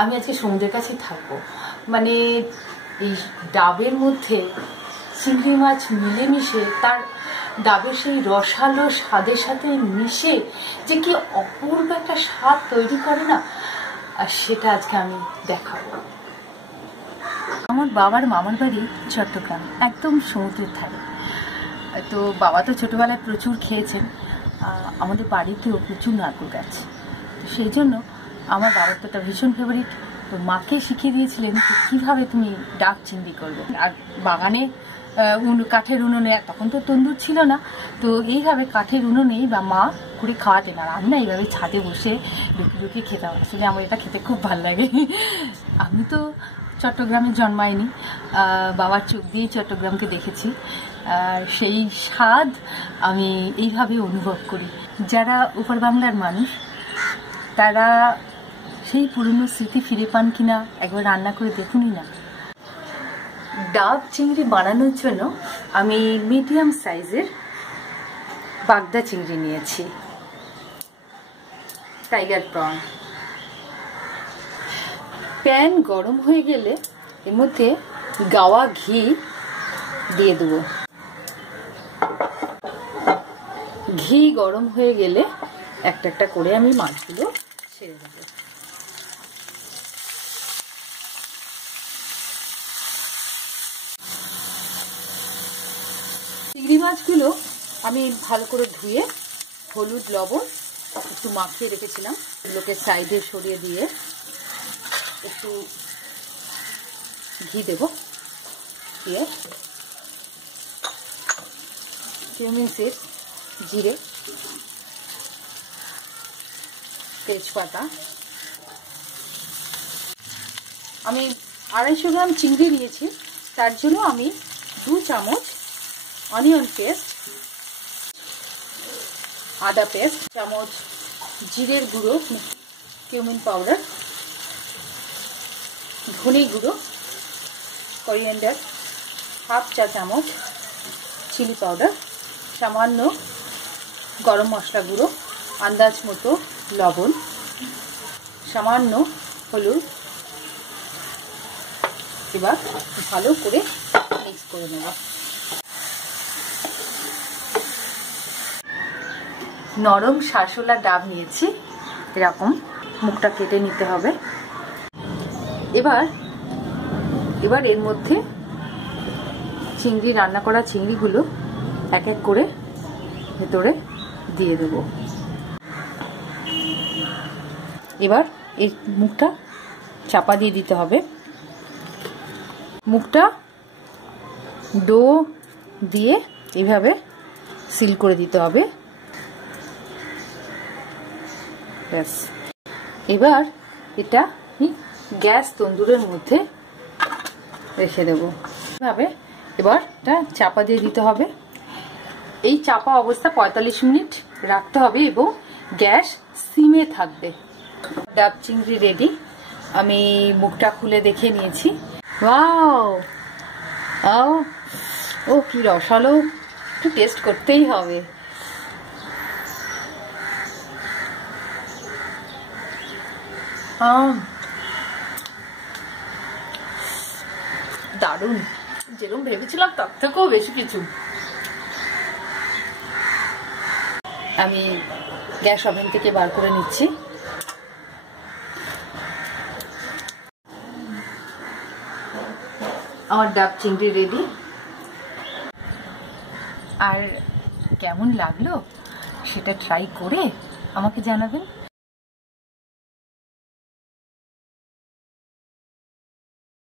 আমি আজকে সমুদ্রের কাছেই থাকবো। মানে এই ডাবের মধ্যে চিংড়ি মাছ মিলেমিশে তার ডাবের সেই রসালো স্বাদের সাথে মিশে যে কি অপূর্ব একটা স্বাদ তৈরি করে না, আর সেটা আজকে আমি দেখাবো। আমার বাবার মামার বাড়ি চট্টগ্রাম, একদম সমুদ্রের ধারে। তো বাবা তো ছোটবেলায় প্রচুর খেয়েছেন, আমাদের বাড়িতেও প্রচুর নারকেল গাছ, তো সেই জন্য আমার বাবার তো একটা ভীষণ ফেভারিট। তো মাকে শিখিয়ে দিয়েছিলেন কিভাবে তুমি ডাব চিংড়ি করবে। আর বাগানে কাঠের উনুনে, তখন তো তন্দুর ছিল না, তো এইভাবে কাঠের উনুনেই বা মা করে খাওয়াতেন, আর আমি না এইভাবে ছাদে বসে লুকিয়ে লুকিয়ে খেতাম। আসলে আমার এটা খেতে খুব ভালো লাগে। আমি তো চট্টগ্রামে জন্মাইনি, বাবার চোখ দিয়েই চট্টগ্রামকে দেখেছি, আর সেই স্বাদ আমি এইভাবে অনুভব করি। যারা উপর বাংলার মানুষ তারা সেই পুরনো স্মৃতি ফিরে পান কিনা একবার রান্না করে দেখুনই না। ডাব চিংড়ি বানানোর জন্য আমি মিডিয়াম সাইজের বাগদা চিংড়ি নিয়েছি, টাইগার প্রন। প্যান গরম হয়ে গেলে এর মধ্যে গাওয়া ঘি দিয়ে দেবো। ঘি গরম হয়ে গেলে একটা একটা করে আমি মাছগুলো ছেড়ে দেবো। চিংড়ি মাছগুলো আমি ভালো করে ধুয়ে হলুদ লবণ একটু মাখিয়ে রেখেছিলাম, এগুলোকে সাইডে সরিয়ে দিয়ে একটু ঘি দেবো, দিয়ে কিউমিন সিড, জিরে, তেজপাতা। আমি 250 গ্রাম চিংড়ি নিয়েছি, তার জন্য আমি 2 চামচ অনিয়ন পেস্ট, আদা পেস্ট, চামচ জিরের গুঁড়ো কিউমিন পাউডার, ধনে গুঁড়ো করিয়েন্ডার, 1/2 চা চামচ চিলি পাউডার, সামান্য গরম মশলা গুঁড়ো, আন্দাজ মতো লবণ, সামান্য হলুদ। এবার ভালো করে মিক্স করে নেব। নরম শাঁসওয়ালা ডাব নিয়েছি, এরকম মুখটা কেটে নিতে হবে। এবার এর মধ্যে চিংড়ি, রান্না করা চিংড়িগুলো এক এক করে ভেতরে দিয়ে দেব। এবার এর মুখটা চাপা দিয়ে দিতে হবে। মুখটা ডো দিয়ে এইভাবে সিল করে দিতে হবে। ব্যাস, এবার এটা গ্যাস তন্দুরের মধ্যে রেখে দেব। এভাবে এবার এটা চাপা দিয়ে দিতে হবে। এই চাপা অবস্থা 45 মিনিট রাখতে হবে এবং গ্যাস সিমে থাকবে। ডাব চিংড়ি রেডি। আমি মুখটা খুলে দেখে নিয়েছি। ওয়াও, ও কি রসালো, একটু টেস্ট করতেই হবে। দারুণ, যেরকম ভেবেছিলাম তার থেকেও বেশি কিছু। আমি গ্যাস ওভেন থেকে বার করে নিচ্ছি। আমার ডাব চিংড়ি রেডি। আর কেমন লাগলো সেটা ট্রাই করে আমাকে জানাবেন।